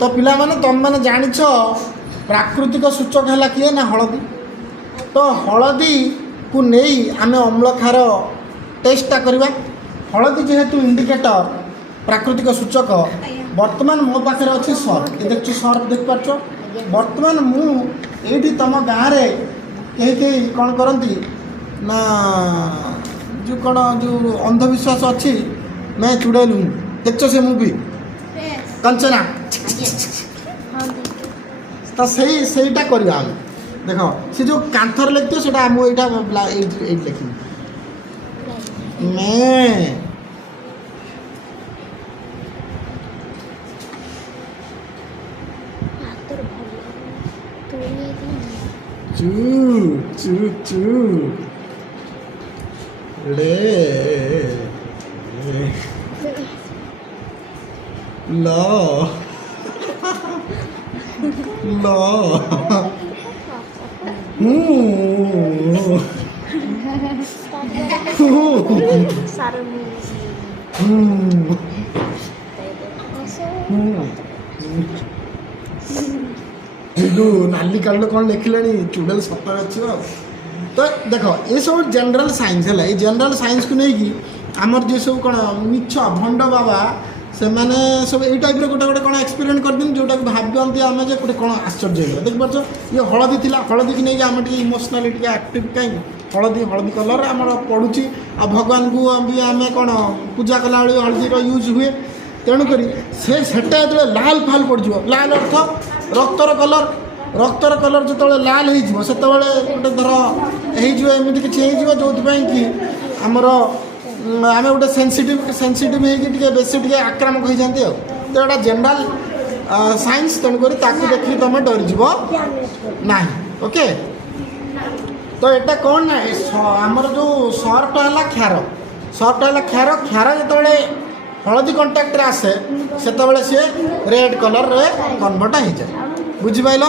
तो पिला माने तुम मैंने जानिछ प्राकृतिक सूचक है किए ना हलदी। तो हलदी को नहीं आम अम्लक्षार टेस्टा करवा। हलदी जेहेतु इंडिकेटर प्राकृतिक सूचक वर्तमान मो पाखे अच्छी सर्फ ये देख सर्फ देख पार्छ। वर्तमान मुझे तुम गाँव में कहीं कौन करती ना जो कौन जो अंधविश्वास अच्छी मैं चुड़ैल हूँ देखो से मुवी कंचना तो सहीटा करवा देख से जो कांथर लिखते से मुझे लिखी मैं चू चू चू ले लो लो नाली कार्ड कौन लिखला चुड़ैल सतर अच्छी। तो देख ये सब जनरल साइंस है। ये जनरल साइंस को लेकिन आमर जी सब कौन मिछ भंड बाबा से मैंने सब यही टाइप गोटे गोटे कौन एक्सपेरिमेंट करदिन जोटा भावती आम जे गोटे कौन आश्चर्य हो देख पार्छ। ये हलदी थी हलदी की नहीं आम टे इमोशनाली एक्टिव कहीं हलदी हलदी कलर आम पड़ुची आ भगवान को भी आम कौन पूजा कला हलदी यूज हुए। तेणुक सेटा जो लाल फाल पड़ लाल अर्थ रक्तर कलर जो लाल हो से गोटे धर होमती किसी जो कि आमर आम गोटे सेनसीटिव होगी बेसी आक्रामक हो जाती। तो यहाँ जनरल साइंस तेणुक देखिए तुम डरीज ना। ओके तो यहाँ कौन ना आमर जो सर्फटा है क्षार क्षार जो हलदी कंटाक्ट आसे से सी रेड कलर रे कन्वर्ट हो जाए। बुझिपाइल।